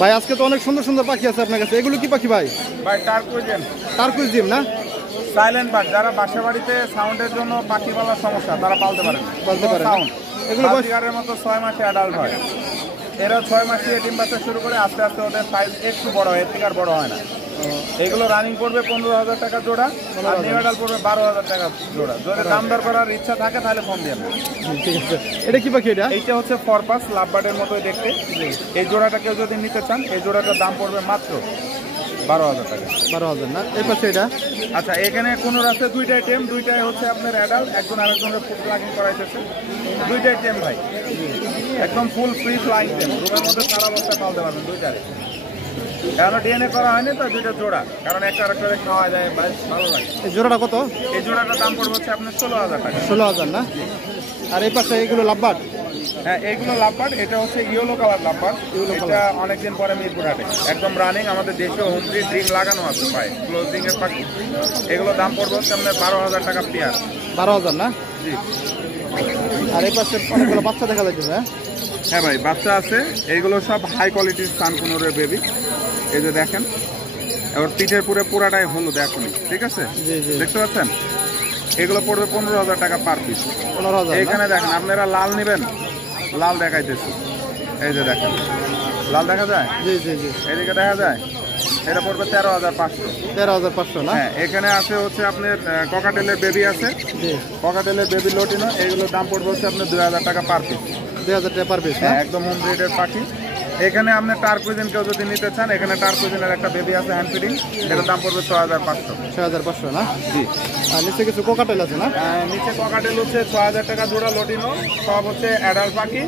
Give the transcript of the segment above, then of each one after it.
ভাই আজকে তো অনেক সুন্দর সুন্দর পাখি আছে আপনার কাছে, এগুলো কি পাখি ভাই? ভাই টার্কুইজেন। টার্কুইজিম না? সাইলেন্ট বার্ড, যারা বাসা বাড়িতে সাউন্ডের জন্য পাখি পালার সমস্যা তারা পালতে পারেন। সাউন্ড এগুলো বাজিগারের মতো 6 মাসে অ্যাডাল্ট হয়। এরা 6 মাসে ডিম বাচ্চা শুরু করে আস্তে আস্তে ওদের সাইজ একটু বড় হয়, এর থেকে আর বড় হয় না। এগুলো রানিং পড়বে 15,000 টাকা জোড়া, আর নিউ অ্যাডাল্ট পড়বে 12,000 টাকা জোড়া। যদি দাম দর করার ইচ্ছা থাকে তাহলে ফোন দিয়ে নেবেন। ঠিক আছে। এটা কি পাখি? এইটা হচ্ছে ফরপাস, লাভবার্ডের মতোই দেখতে। এই জোড়াটা কেউ যদি নিতে চান, এই জোড়াটার দাম পড়বে মাত্র 12,000 টাকা। 12,000 না? এই পাশে এটা? আচ্ছা, এখানে কোনো আছে দুইটাই টেম, দুইটাই হচ্ছে আপনার অ্যাডাল্ট, একজন আরেকজনের ফুড প্লাগিং করাইতেছে। দুইটাই টেম ভাই, একদম ফুল ফ্রি ফ্লাইং টেম, রুমের মধ্যে সারা বস্তা পালতে পারবেন দুইটারে। কেন ডিএনএ করা হয়নি তো, দুইটা জোড়া, কারণ একটা আরেকটারে খাওয়া যায়, ভালো লাগে। এই জোড়াটা কত? এই জোড়াটার দাম পড়বে হচ্ছে আপনার 16,000 টাকা। 16,000 না? আর এই পাশে এগুলো লাভবার্ড? হ্যাঁ, এইগুলো লাভবার্ড। এটা হচ্ছে ইয়েলো কালার লাভবার্ড। এটা অনেকদিন পরে মিরপুর হাটে একদম রানিং, আমাদের দেশীয় হোম ব্রিড ড্রিং লাগানো আছে পায়ে, ক্লোজিং এর পাখি। এগুলো দাম পড়বে হচ্ছে আপনার 12,000 টাকা পেয়ার। 12,000 না? জি। আর এই পাশে অনেকগুলো বাচ্চা দেখা যাচ্ছে। হ্যাঁ ভাই, বাচ্চা আছে। এইগুলো সব হাই কোয়ালিটির সানকুনোরের বেবি। এই যে দেখেন, এবার পিঠের পুরাটাই হলুদ এখনই, ঠিক আছে? দেখতে পাচ্ছেন? এগুলো পড়বে 15,000 টাকা পার পিস। 15,000। এখানে দেখেন, আপনারা লাল নেবেন, লাল দেখাইতেছি। এই যে দেখেন, লাল দেখা যায়? জি জি জি। এদিকে দেখা যায়? এটা পড়বে 13,500। 13,500 না? হ্যাঁ, এখানে আছে হচ্ছে আপনার ককাটেলের বেবি আছে। জি। ককাটেলের বেবি লটিনো, এইগুলোর দাম পড়বে হচ্ছে আপনার 2,000 টাকা পার পিস। 2,000 টাকা পার পিস? হ্যাঁ, একদম হোম ব্রিডের পাখি। এখানে আপনার টার্কুইজেন কেউ যদি নিতে চান, এখানে টার্কুইজেনের একটা বেবি আছে হ্যান্ড ফিডিং, এটার দাম পড়বে 6,500। 6,500 না? জি। আর নিচে কিছু কোকাটেল আছে না? নিচে ককাটেল হচ্ছে 6,000 টাকা জোড়া লটিনো, সব হচ্ছে অ্যাডাল্ট পাখি।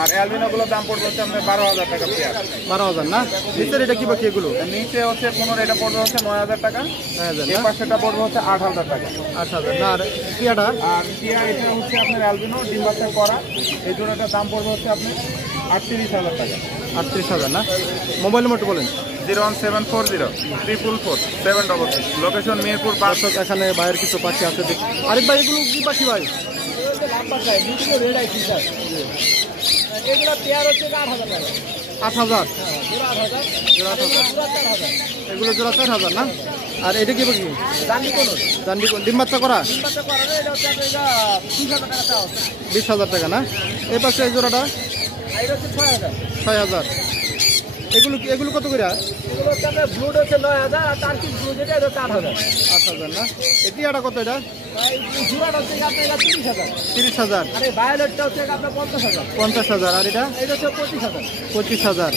আর অ্যালবিনোগুলোর দাম পড়বে হচ্ছে আপনার 12,000 টাকা পেয়ার। 12,000 না? নিচের এটা কি পাখি এগুলো? নিচে হচ্ছে 15, এটা পড়বে হচ্ছে 9,000 টাকা। 9,000 এই না? পাশেটা পড়বে হচ্ছে 8,000 টাকা। 8,000 না? আর টিয়াটা? আর টিয়া, এটা হচ্ছে আপনার অ্যালবিনো ডিম বাচ্চা করা। এই জোড়াটার দাম পড়বে হচ্ছে আপনার 38,000 টাকা। 38,000 না? মোবাইল নম্বরটা বলেন। 01740-444-766, লোকেশন মিরপুর 5। এখানে বাইরের কিছু পাখি আছে। আরিফ ভাই এগুলো কি পাখি ভাই? এগুলো পেয়ার হচ্ছে 8,000 টাকা। 8,000? জোড়া 8,000। জোড়া 8,000। 4,000। এগুলো জোড়া 4,000 না? আর এটা কি পাখি? দান্ডি কোন? ডিম বাচ্চা করা? ডিম বাচ্চা করা না, এটা হচ্ছে আপনার 20,000 টাকা চাওয়া। 20,000 টাকা না? এই পাশে এই জোড়াটা? এটা হচ্ছে 6,000। 6,000। এগুলো কত করে? এগুলো হচ্ছে আপনার ব্লুড হচ্ছে 9,000, আর টার্কিশ ব্লু যেটা এটা হচ্ছে 8,000। 8,000 না? এই টিয়াটা কত এটা? এই জোড়াটা হচ্ছে আপনার 30,000। 30,000। আর এই ভায়োলেটটা হচ্ছে আপনার 50,000। 50,000। আর এটা? এটা হচ্ছে 25,000। 25,000।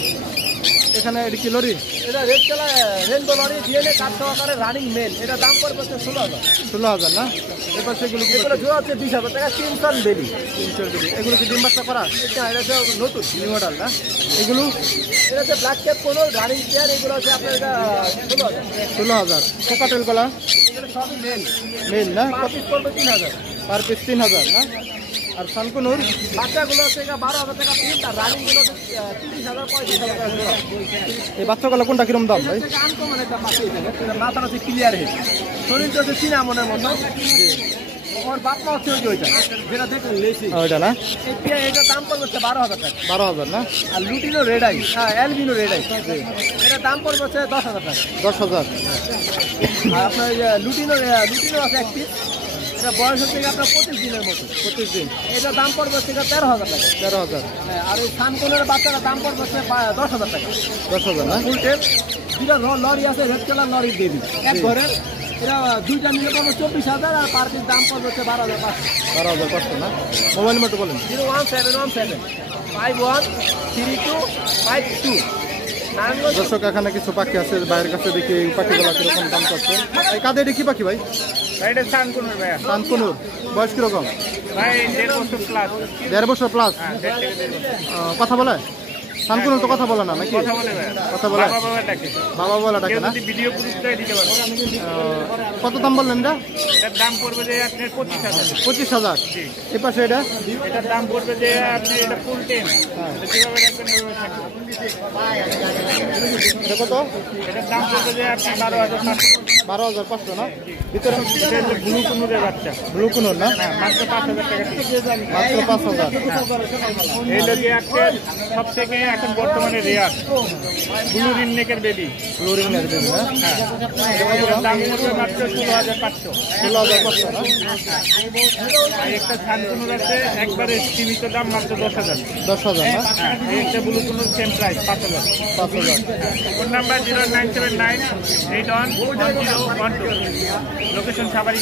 এখানে এটা কি লরি? এটা red colour rainbow lory DNA card সহকারে রানিং মেল, এটা দাম পড়বে হচ্ছে 16,000। 16,000 না? এই পাশে এগুলো কি? এগুলো জোড়া হচ্ছে 20,000 টাকা। কিমসন বেবি। এগুলো কি ডিম বাচ্চা করা? এটা হচ্ছে নতুন নিউ মডেল না? এগুলো? এটা হচ্ছে ব্ল্যাক ক্যাপ কোনো রানিং পেয়ার, এগুলো হচ্ছে আপনার এটা 16,000। 16,000। কোকাটেল গলা? এটা সবই মেল। মেল না? পার পিস পড়বে 3,000। পার পিস 3,000 না? আর সানকুনুর? বাচ্চাগুলো হচ্ছে 12,000 টাকা পিস, আর রানিংগুলো হচ্ছে 30,000 35,000 টাকা জোড়া। এই বাচ্চাগুলো কোনটা কিরম দাম ভাই? আনকমন একটা পাখি, এটা মাথাটা হচ্ছে ক্লিয়ার হেড, শরীরটা হচ্ছে চিনামনের মতো। ওর বাপমা হচ্ছে ওইটা যেটা দেখলেন লেসি, ওইটা না? এটার দাম পড়বে হচ্ছে 12,000 টাকা। 12,000 না? আর লুটিনো রেডাই, হ্যাঁ অ্যালবিনো রেডাই, এটার দাম পড়বে হচ্ছে 10,000 টাকা। 10,000। আর আপনার লুটিনো আছে এক পিস, এটা বয়স হচ্ছে আপনার 25 দিনের মতো। 25 দিন। এটার দাম পড়বে হচ্ছে 13,000 টাকা। 13,000। হ্যাঁ, আর ওই সানকোনের বাচ্চাটার দাম পড়বে হচ্ছে 10,000 টাকা। 10,000 না? ফুল টেপ দুটা লরি আছে, রেড কালার লরির বেবি এক ঘরের, এরা দুইটা মিলে পড়বে 24,000, আর পার পিস দাম পড়বে হচ্ছে 12,500। 12,500 না? মোবাইল নম্বরটা বলেন। 01717513252। দর্শক এখানে কিছু পাখি আছে বাইরের কাছে, দেখি এই পাখিগুলো কিরকম দাম করছে। এই কাঁধে এটা কি পাখি ভাই? এটা সানকুনোর ভাইয়া। সানকুনুর বয়স কিরকম? ভাই 1.5 বছর প্লাস। 1.5 বছর প্লাস? হ্যাঁ, 1.5 থেকে 1.5 বছর। কথা বলে? সানকুনুর তো কথা বলে না নাকি? কথা বলে ভাইয়া। কথা বলে? বাবা ডাকে। বাবা বলে ডাকে না? যদি ভিডিও পুরস্কার দিতে পারো। কত দাম বললেন এটা? এটার দাম পড়বে যে আপনার 25,000। 25,000। এই পাশে এটা? এটার দাম পড়বে যে আপনি এটা ফুল টেম। যেভাবে রাখবেন ওইভাবে থাকবে। এটা কত? এটার দাম পড়বে যে আপনি 12,500। 12,500 না? ভিতরে ব্লু কুনুরের বাচ্চা, ব্লু কুনুর না? মাত্র 5,000 টাকা পিস। মাত্র 5,000। এই লোকে একটা সব থেকে এখন বর্তমানে রেয়ার ব্লু রিননেকের বেবি। ব্লু রিংয়ের বেবি না? এটার দাম পড়বে মাত্র 16,500। 16,500 না? আর একটা ছান কুনুর আছে একবারে সীমিত দাম মাত্র 10,000। 10,000 না? হ্যাঁ, এই একটা ব্লু কুনুর same price 5,000। 5,000। Phone number 0979811012, location Savar.